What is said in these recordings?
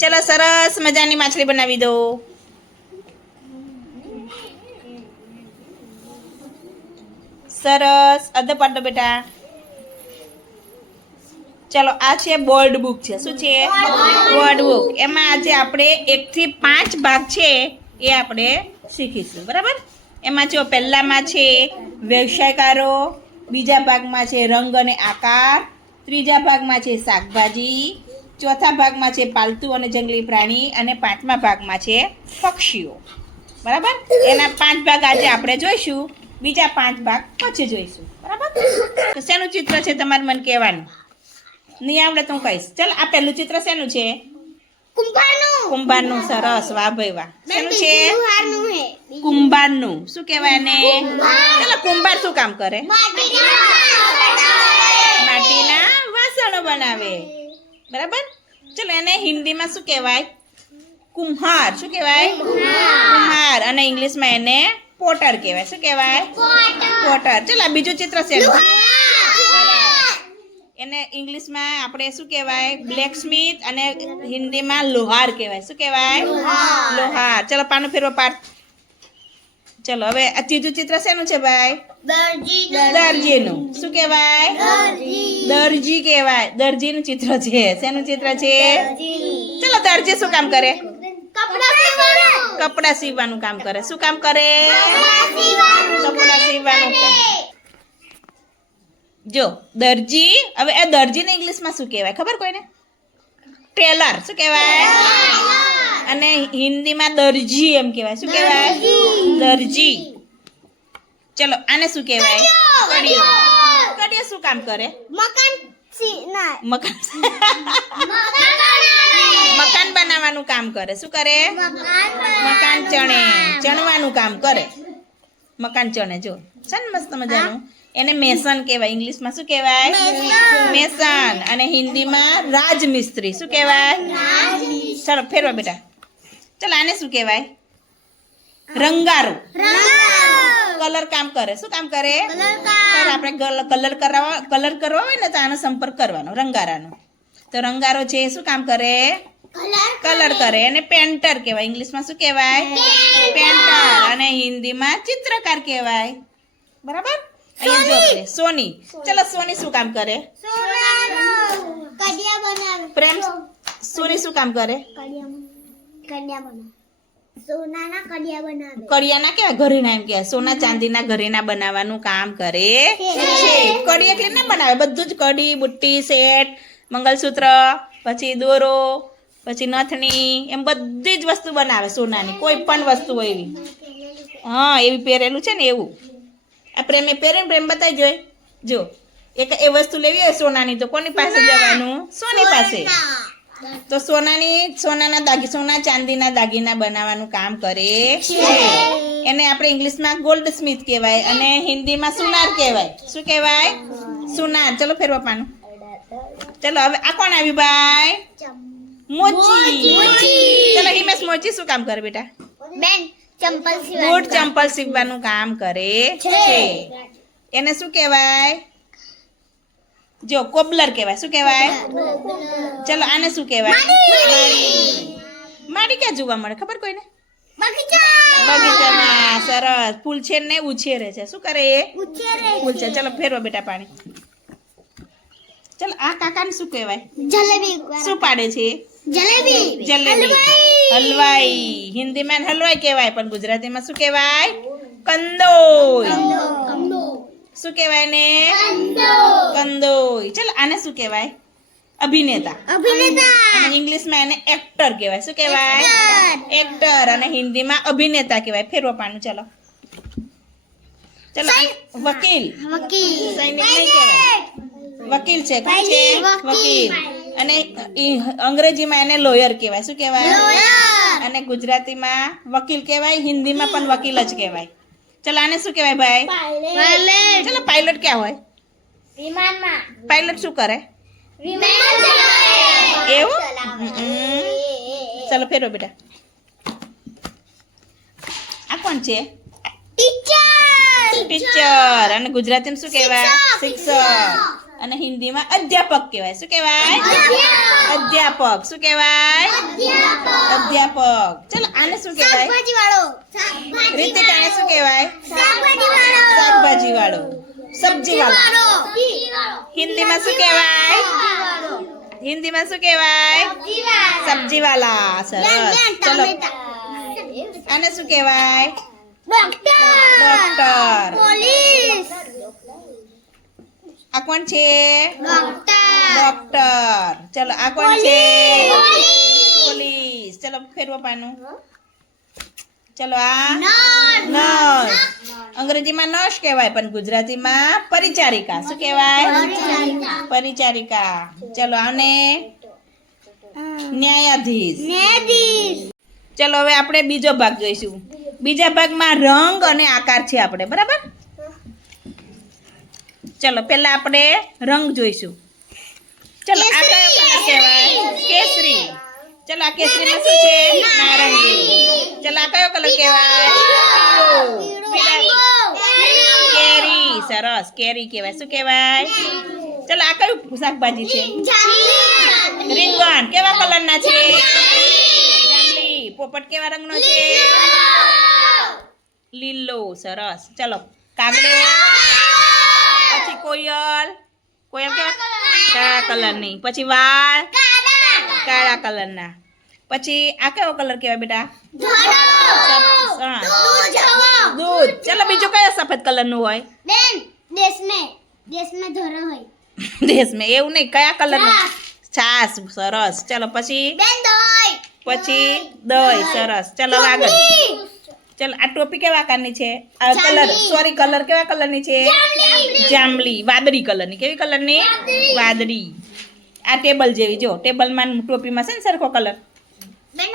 ચલો સરસ મજાની માછલી બનાવી દો. સરસ અધો પાડો બેટા. ચલો, આ છે બોર્ડ બુક છે. શું છે? Board book. એમાં આજે આપણે એકથી પાંચ ભાગ છે એ આપણે શીખીશું. બરાબર? એમાં જો પહેલામાં છે વ્યવસાયકારો, બીજા ભાગમાં છે રંગ અને આકાર, ત્રીજા ભાગમાં છે શાકભાજી ચોથા ભાગમાં છે પાલતુ અને જંગલી પ્રાણી અને પાંચમા ભાગમાં છે પક્ષીઓ. બરાબર? એના પાંચ ભાગ આજે આપણે જોઈશું. બીજા પાંચ ભાગ પછી જોઈશું. બરાબર? તો શેનું ચિત્ર છે તમારે મને કહેવાનું? નહીં આવડે તો હું કહીશ. ચાલ આ પહેલું ચિત્ર શેનું છે? કુંભારનું. કુંભારનું સરસ. વાહ ભાઈ વાહ. શેનું છે? કુંભારનું કુંભારનું. શું કહેવાય ને ચાલો કુંભાર શું કામ કરે? માટીના વાસણો બનાવે. બરાબર? ચલો એને હિન્દીમાં શું કહેવાય? કુમ્હાર. શું કહેવાય? કુમ્હાર. અને ઇંગ્લિશમાં એને પોટર કહેવાય. શું કહેવાય? પોટર. ચલો બીજું ચિત્ર છે એને ઇંગ્લિશમાં આપણે શું કહેવાય? બ્લેક સ્મિથ અને હિન્દીમાં લોહાર કહેવાય. શું કહેવાય? લોહાર. ચલો પાનું ફેરવો પાર્ટ ચલો હવે આ ત્રીજું ચિત્ર શેનું છે ભાઈ? દરજીનું. શું કહેવાય? દરજી. કહેવાય. દરજીનું ચિત્ર છે. શેનું ચિત્ર છે? ચલો દરજી શું કામ કરે? કપડા સીવવાનું. કામ કરે. શું કામ કરે? કપડા સીવવાનું કામ જો દરજી હવે આ દરજીને ઇંગ્લિશમાં શું કહેવાય? ખબર કોઈને? ટેલર. શું કહેવાય? અને હિન્દીમાં દરજી એમ કહેવાય. શું કહેવાય? દરજી. ચલો આને શું કહેવાય? કડિયો કડિયો શું કામ કરે? મકાન મકાન. મકાન બનાવવાનું કામ કરે. શું કરે? મકાન ચણે. ચણવાનું કામ કરે. મકાન ચણે જો. છે ને મસ્ત મજાનું? એને મેસન કહેવાય. ઇંગ્લિશમાં શું કહેવાય? મેસન. અને હિન્દીમાં રાજમિસ્ત્રી. શું કહેવાય? ચલો ફેરવા બેટા. ચલો આને શું કહેવાય? રંગારો. કલર કામ કરે? શું કામ કરે? આપણે કલર કરાવવા કલર કરવા હોય ને તો આનો સંપર્ક કરવાનો રંગારાનો. તો રંગારો છે શું કામ કરે? કલર કરે. અને પેન્ટર કહેવાય. ઇંગ્લિશમાં શું કહેવાય? પેન્ટર. અને હિન્દીમાં ચિત્રકાર કહેવાય. બરાબર? અહીંયા જો સોની. ચલો સોની શું કામ કરે? કડિયા બનાવે. પ્રેમ સોની શું કામ કરે? કડિયા બનાવે. સોનાના કડિયા બનાવે. કડિયાના કેવા? ઘરેના એમ કે સોના ચાંદીના ઘરેણા બનાવવાનું કામ કરે. છે કડી એટલે ના બનાવે. બધું જ કડી બુટ્ટી સેટ મંગલસૂત્ર પછી દોરો પછી નથણી એમ બધી જ વસ્તુ બનાવે સોનાની. કોઈ પણ વસ્તુ હોય એવી. હા એવી પહેરેલું છે ને એવું. આ પ્રેમે પહેરે પ્રેમ બતાવી જોઈ જો. એક એ વસ્તુ લેવી હોય સોનાની તો કોની પાસે જવાનું? સોની પાસે. તો સોનાની સોનાના દાગી સોના ચાંદીના દાગીના બનાવવાનું કામ કરે છે. એને આપણે ઇંગ્લિશમાં ગોલ્ડ સ્મિથ કહેવાય અને હિન્દીમાં સુનાર કહેવાય. શું કહેવાય? સુનાર. ચલો ફેરવા પાનું. ચલો હવે આ કોણ આવ્યું ભાઈ? મોચી. ચલો હિમેશ મોચી શું કામ કરે બેટા? બેન ચંપલ બૂટ ચંપલ સીવવાનું કામ કરે છે. એને શું કહેવાય? જો કોબલર કહેવાય. શું કહેવાય? ચલો આને શું કહેવાય? માડી. ક્યાં જોવા મળે? ખબર કોઈને? બગીચામાં સરસ. ફૂલ છે ને ઉછેરે છે. શું કરે એ? ફૂલ છે. ચલો ફેરવો બેટા પાણી. ચલો આ કાકાને શું કહેવાય? જલેબી. શું પાડે છે? જલેબી. જલેબી. હલવાઈ. હિન્દીમાં હલવાઈ કહેવાય પણ ગુજરાતીમાં શું કહેવાય? કંદોય. શું કહેવાય ને કંદોય ચલો આને શું કહેવાય? અભિનેતા. અભિનેતા. ઇંગ્લિશમાં એને એક્ટર કહેવાય. શું કહેવાય? એક્ટર અને હિન્દીમાં અભિનેતા કહેવાય. ફેરવો પાનું ચાલો. ચાલો વકીલ. વકીલ. સૈનિક નહીં કહેવાય. વકીલ છે કોણ છે? વકીલ. અને અંગ્રેજીમાં એને લોયર કહેવાય. શું કહેવાય? અને ગુજરાતીમાં વકીલ કહેવાય હિન્દીમાં પણ વકીલ જ કહેવાય. ચલો આને શું કહેવાય ભાઈ? પાયલટ ચલો પાયલટ ક્યાં હોય? વિમાનમાં. પાયલટ શું કરે? વિમાન ચલાવે એવું? ચાલો ચલો ફેરો બેટા. આ કોણ છે? ટીચર ટીચર અને ગુજરાતીમાં શું કહેવાય? શિક્ષક અને હિન્દીમાં અધ્યાપક કહેવાય. શું કહેવાય? અધ્યાપક. શું કહેવાય? અધ્યાપક. ચલો આને શું કહેવાય? રીતિક આને શું કહેવાય? શાકભાજી વાળો સબ્જી વાળો હિન્દીમાં શું કહેવાય? હિન્દીમાં શું કહેવાય? સબ્જી વાલા સરસ. ચલો. આને શું કહેવાય? ડોક્ટર. પોલીસ. આ કોણ છે? ડોક્ટર. ચલો આ કોણ છે? પોલીસ. ચલો ફેરવો પાનું. ચલો આ નર્સ. નર્સ. અંગ્રેજીમાં નર્સ કહેવાય પણ ગુજરાતીમાં પરિચારિકા. શું કહેવાય? પરિચારિકા. ચલો આને ન્યાયાધીશ. ન્યાયાધીશ. ચલો હવે આપણે બીજો ભાગ જોઈશું. બીજા ભાગમાં રંગ અને આકાર છે આપણે બરાબર? ચલો પહેલાં આપણે રંગ જોઈશું. ચલો આ કયો કલર કહેવાય? કેસરી. ચલો આ કેસરીમાં શું છે? નારંગી. ચલો આ કયો કલર કહેવાય? કેરી. સરસ. કેરી કહેવાય. શું કહેવાય? ચલો આ કયું શાકભાજી છે? રીંગણ. કેવા કલરના છે? જાંબલી પોપટ કેવા રંગનો છે? લીલો. સરસ. ચલો કાગડો. કોયલ. કોયલ કેવા? કાળા કલરની. પછી વાળ? કાળા કલરના. પછી આ કેવો કલર કહેવાય બેટા? દૂધ ચાલો બીજો કયો સફેદ કલરનું હોય? દેશમાં. એવું નહીં. કયા કલરનું? છાસ. સરસ. ચાલો પછી? પછી દહીં સરસ. ચાલો આગળ. ચલો આ ટોપી કેવા આકારની છે? આ કલર સોરી કલર કેવા કલરની છે? જાંબલી. વાદળી કલરની. કેવી કલરની? વાદળી. આ ટેબલ જેવી જો ટેબલમાં ટોપીમાં છે ને સરખો કલર?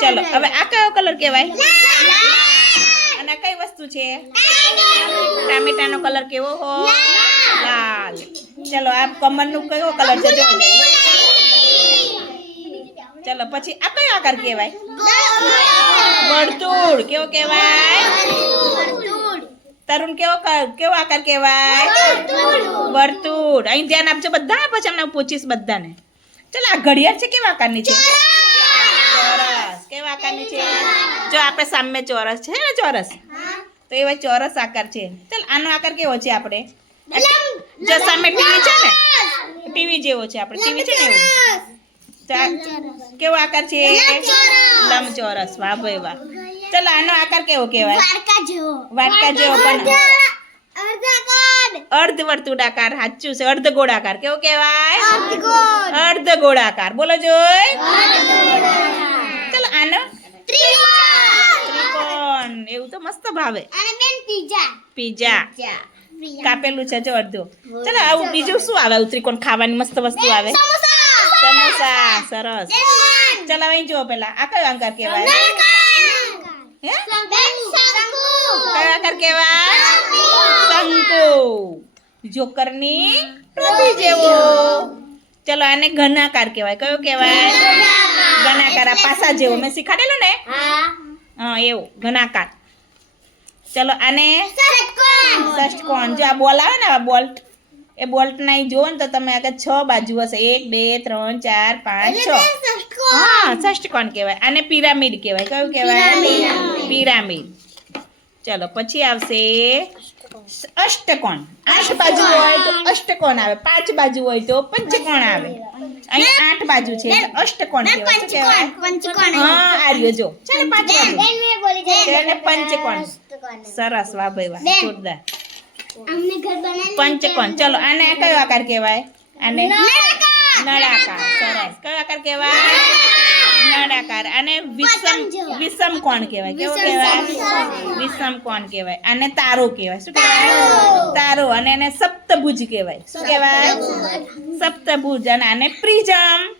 ચલો હવે આ કયો કલર કહેવાય? અને આ કઈ વસ્તુ છે? ટામેટાનો કલર કેવો હોય? લાલ. ચલો આ કમરનું કયો કલર છે? જો. ચલો પછી આ કયો આકાર કહેવાય? વર્તુળ કેવો કહેવાય? તરુણ કેવો કેવો આકાર કહેવાય? વર્તુળ. અહીં ધ્યાન આપજો બધા પછી અમને પૂછીશ બધાને. ચલો આ ઘડિયાળ છે કેવા આકારની છે? ચોરસ. કેવા આકારની છે? જો આપણે સામે ચોરસ છે ને ચોરસ? તો એવા ચોરસ આકાર છે. ચાલ આનો આકાર કેવો છે આપણે? જો સામે ટીવી છે ને? ટીવી જેવો છે આપણે. ટીવી છે ને એવું? કેવો આકાર છે? લંબચોરસ વાહ ભાઈ વાહ. ચલો આનો આકાર કેવો કહેવાય? વાટકા જેવો. વાટકા જેવો પણ. અર્ધ વર્તુળાકાર સાચું છે અર્ધ ગોળાકાર કેવો કહેવાય? અર્ધ ગોળાકાર બોલો જોઈ. ચલો આનો. ત્રિકોણ. ત્રિકોણ. એવું તો મસ્ત ભાવે. પીઝા પીઝા કાપેલું છે જો અડધું. ચલો આવું બીજું શું આવે? ત્રિકોણ ખાવાની મસ્ત વસ્તુ આવે. સમોસા સમોસા સરસ ચાલો અહીં જુઓ પેલા આ કયો આકાર કહેવાય હે કયો આકાર કહેવાય શંકુ જોકરની ટોપી જેવો ચલો આને ઘનાકાર કહેવાય કયો કહેવાય ઘનાકાર આ પાસા જેવો મેં શીખાડેલું ને હા એવું ઘનાકાર ચલો આને ષષ્ટકોણ જો આ બોલ આવે ને આ બોલ્ટ એ બોલ્ટ ના જુઓ ને તો તમે આગળ છ બાજુ હશે. એક બે ત્રણ ચાર પાંચ છ. હા ષષ્ટકોણ કહેવાય. આને પિરામિડ કહેવાય. કયું કહેવાય? પિરામિડ. ચલો પછી આવશે અષ્ટકોણ. આઠ બાજુ હોય તો અષ્ટકોણ આવે. પાંચ બાજુ હોય તો પંચકોણ આવે. અહીં આઠ બાજુ છે અષ્ટકોણ કહેવાય. શું હા આ રહ્યો જો છે પાંચ બાજુ પંચકોણ. સરસ વાહ ભાઈ વાહ. જોરદાર. પંચકોણ. ચલો આને કયો આકાર કહેવાય? આને નળાકાર. સરસ. કયો આકાર કહેવાય? નળાકાર. અને વિષમ વિષમ કોણ કહેવાય? કેવો કહેવાય? વિષમ કોણ કહેવાય? આને તારો કહેવાય. શું કહેવાય? તારો. અને એને સપ્તભુજ કહેવાય. શું કહેવાય? સપ્તભુજ. અને આને પ્રિજમ.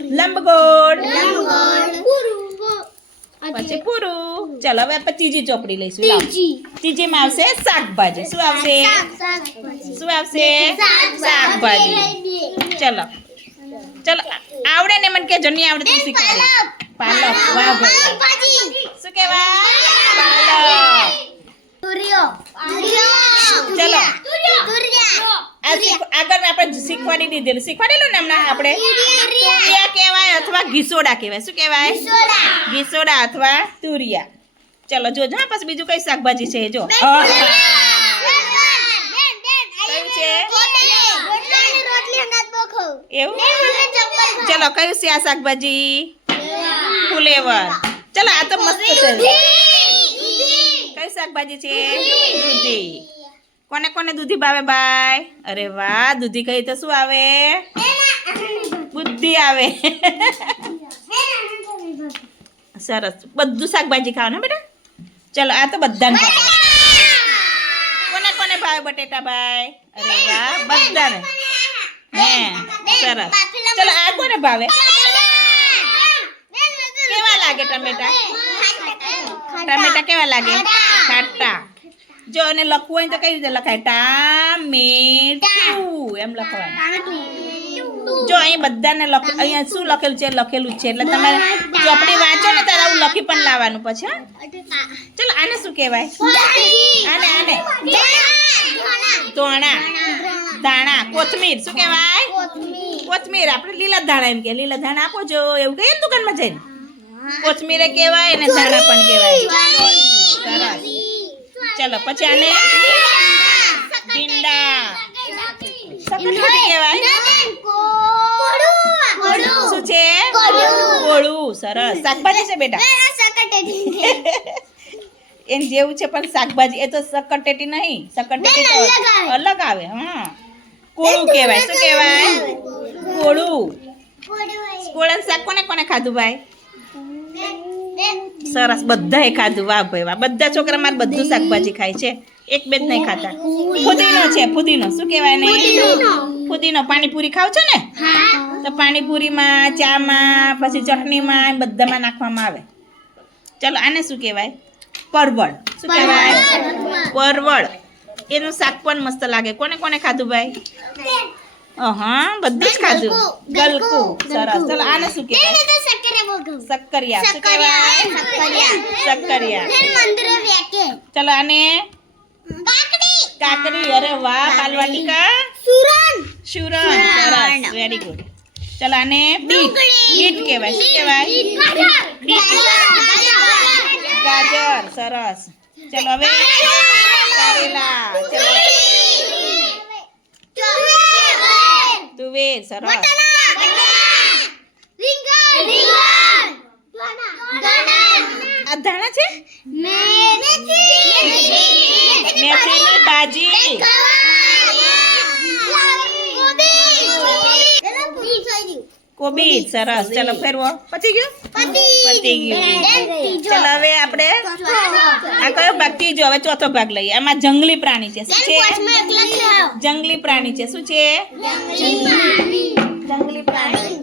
લંબગોળ. પછી પૂરું. ચાલો હવે આપણે ત્રીજી ચોપડી લઈશું. ત્રીજી. માં આવશે શાકભાજી. શું આવશે? શું આવશે? શાકભાજી. ચલો. ચલો આવડે ને મને કે નહીં આવડે તો શીખવાડે. પાલક. વાહ ભાઈ શું કહેવાય? પાલક. ચલો. આ આગળ આપણે શીખવાડી દીધેલું. શીખવાડેલું ને હમણાં આપણે. તુરિયા કહેવાય અથવા ઘીસોડા કહેવાય. શું કહેવાય? ઘીસોડા. અથવા તુરિયા. ચલો જોજો હા પછી બીજું કઈ શાકભાજી છે જો. એવું? ચલો કયું છે આ શાકભાજી? ફુલેવર. ચલો આ તો મસ્ત છે. કઈ શાકભાજી છે? દૂધી. કોને કોને દૂધી ભાવે બાય? અરે વાહ દૂધી કઈ તો શું આવે? બુદ્ધિ આવે. સરસ. બધું શાકભાજી ખાવાનું બેટા? ચલો આ તો બધાને કોને કોને ભાવે બટેટા ભાઈ અરે વાહ બધાને. હે સરસ. ચલો આ કોને ભાવે? કેવા લાગે ટમેટા? ટમેટા કેવા લાગે? ખાટા. જો અને લખવું હોય તો કઈ રીતે લખાય? ટામેટું એમ લખવાનું. જો અહીં બધાને લખ અહીંયા શું લખેલું છે? લખેલું છે. એટલે તમારે ચોપડી વાંચો ને ત્યારે આવું લખી પણ લાવવાનું પછી હા? ચલો આને શું કહેવાય? આને આને. ધોણા ધાણા કોથમીર શું કહેવાય? કોથમીર. આપણે લીલા ધાણા એમ કે લીલા ધાણા આપો જો એવું કહીએ ને દુકાનમાં જઈને. કોથમીરે કહેવાય અને ધાણા પણ કહેવાય. સરસ. ચલો પછી આને ભીંડા. કહેવાય શું છે? કોળું. સરસ. શાકભાજી છે બેટા? એમ જેવું છે પણ શાકભાજી એ તો સકરટેટી નહીં. સકરટેટી તો અલગ આવે. હા. કોળું કહેવાય. શું કહેવાય? કોળું. કોળા શાક કોને કોને ખાધું ભાઈ? સરસ બધાએ ખાધું. વાહ ભાઈ વાહ. બધા છોકરા મારે બધું શાકભાજી ખાય છે. એક બે જ નહીં ખાતા. ફુદીનો છે ફુદીનો. શું કહેવાય ને ફુદીનો. પાણીપુરી ખાવ છો ને? તો પાણીપુરીમાં ચામાં પછી ચટણીમાં બધામાં નાખવામાં આવે. ચલો આને શું કહેવાય? પરવળ. શું કહેવાય? પરવળ. એનું શાક પણ મસ્ત લાગે. કોને કોને ખાધું ભાઈ? હા બધું જ ખાધું ગલકું સરસ ચલો આને શું કહેવાય સક્કરિયા શું કહેવાય સક્કરિયા ચલો આને કાકરી અરે વાહ પાલવાટિકા શુરન સરસ વેરી ગુડ ચલો આને બીટ બીટ કહેવાય શું કહેવાય ગાજર સરસ ચલો હવે કારેલા ચલો તુવેર સરસ આ ધાણા છે મેથીની ભાજી કોબી સરસ. ચલો ફેરવો. પતી ગયું? પતી ગયું. ચલો હવે આપણે આ કયો ભાગ? ત્રીજો. હવે ચોથો ભાગ લઈએ. આમાં જંગલી પ્રાણી છે. શું છે? જંગલી પ્રાણી. છે. શું છે? જંગલી પ્રાણી.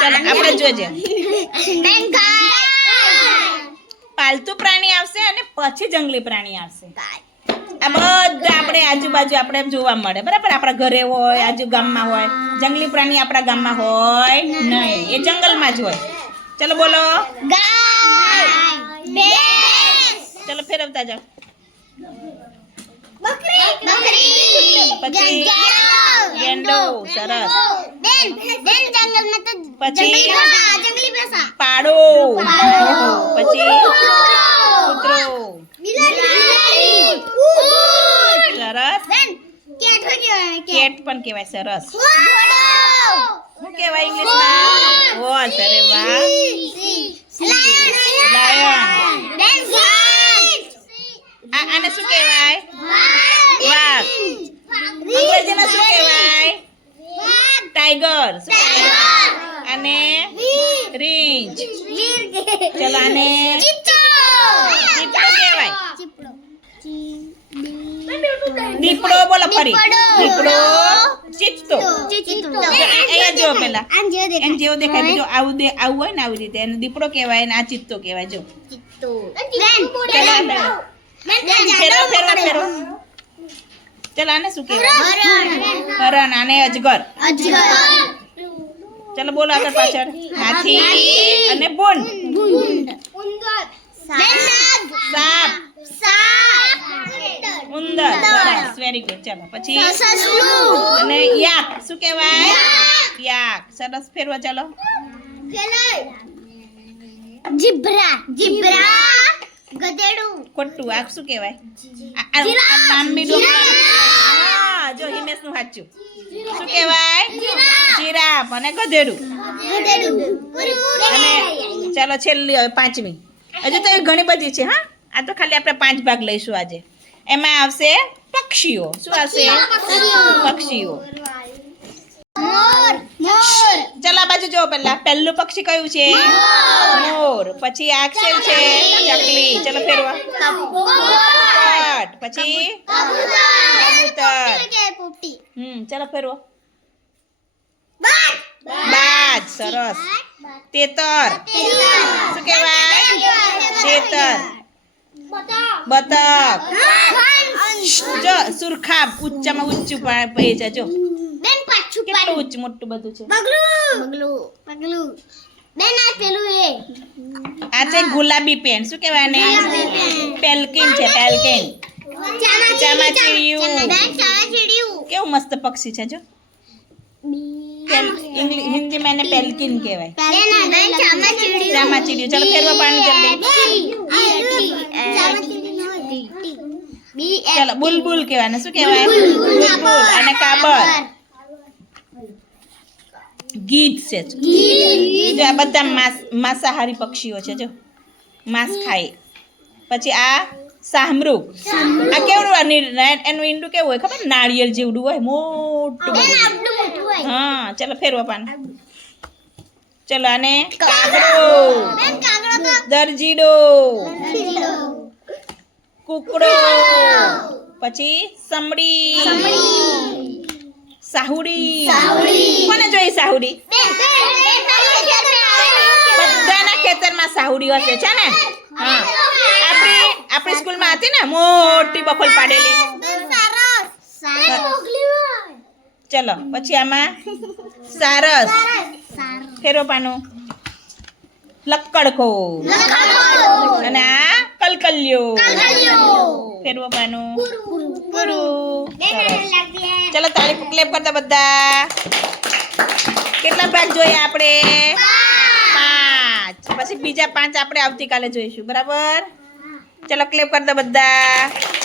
ચલો આપણે જોજે. પાલતુ પ્રાણી આવશે અને પછી જંગલી પ્રાણી આવશે. આ બધા આપણે આજુબાજુ આપણે જોવા મળે. બરાબર? આપણા ઘરે હોય આજુ ગામમાં હોય. જંગલી પ્રાણી આપણા ગામમાં હોય નહીં. એ જંગલમાં જ હોય. ચલો બોલો. ચલો ફેરવતા જાઓ. પછી ગેંડો. સરસ. પછી પાડો પછી કૂતરો સરસ કેટ કહેવાય? સરસ. શું કહેવાય ઇંગ્લિશમાં? હોર્સ અરે વાહ. આ આને શું કહેવાય? વાઘ અંગ્રેજીમાં શું કહેવાય? ટાઈગર. અને રીંછ. ચલો આને દીપડો કહેવાય દીપડો બોલો ફરી. દીપડો ચીચતો અહીંયા જો પેલા. એમ જેવો દેખાય. બીજો આવું દે આવું હોય ને આવી રીતે. એનો દીપડો કહેવાય ને આ ચિત્તો કહેવાય. જો. ફેરવો ચલો આને શું કહેવાય? હરણ. આને અજગર. ચલો બોલો આગળ પાછળ. હાથી અને બોન સાપ. ઉંદર. સરસ. વેરી ગુડ ચાલો પછી અને યાક. શું કહેવાય? યાક. સરસ ફેરવા ચાલો. જીબ્રા જીબ્રા ગધેડું. ખોટું આ શું કહેવાય? આ- લાંબી હા જો હિમેશનું સાચું શું કહેવાય? જીરાફ અને ગધેડું. અને ચાલો છેલ્લી હવે પાંચમી. હજુ તો ઘણી બધી છે હા? આ તો ખાલી આપણે પાંચ ભાગ લઈશું આજે. એમાં આવશે પક્ષીઓ. શું આવશે? પક્ષીઓ. ચાલો બાજુ જો પેલા પહેલું પક્ષી કયું છે? મોર. પછી આક્ષેલ છે ચકલી. ચલો ફેરવા. પછી? કબૂતર. હમ ચાલો ફેરવો. બાજ. સરસ. તેતર. શું કહેવાય? તેતર. બતક. જો સુરખાબ ઊંચામાં ઊંચું પા- જજો બેન પાછું કેટલું ઉચ્ચ મોટું બધું છે? બગલું બગલું બગલું બેન આ પેલું એ. આ છે ગુલાબી પેન. શું કહેવાય ને પેલ્કિન છે પેલ્કિન. ચામાચીડિયું. કેવું મસ્ત પક્ષી છે જો. હિન્દીમાં એને પેલ્કિન કહેવાય. ચામાચીડિયું. ચાલો ફેરવા પાણી જલ્દી. ચાલો, બુલબુલ કહેવાય. શું કહેવાય? બુલબુલ અને કાબર. ગીધ છે. જો આ બધા માંસ માંસાહારી પક્ષીઓ છે, જો. માંસ ખાય. પછી આ શાહમૃગ આ કેવડું આ એનું ઈંડું કેવું હોય ખબર નાળિયેર જેવડું હોય મોટું બધું હા ચાલો ફેરવા પાન ચલો અને કાગડો દરજીડો કુકડો પછી સમડી સાહુડી કોને જોઈ સાહુડી બધાના ખેતરમાં સાહુડી હશે છે ને હા આપણી આપણી સ્કૂલમાં હતી ને મોટી બખોલ પાડેલી. ચલો પછી આમાં સારસ. ફેરો પાનું. લક્કડખો અને આ કલકલિયો. ફેરવો પાનું. પૂરું ચલો તાળી ક્લેપ કરતા બધા. કેટલા ભાગ જોઈએ આપણે? પાંચ. પછી બીજા પાંચ આપણે આવતીકાલે જોઈશું. બરાબર? ચલો ક્લેપ દો બધા.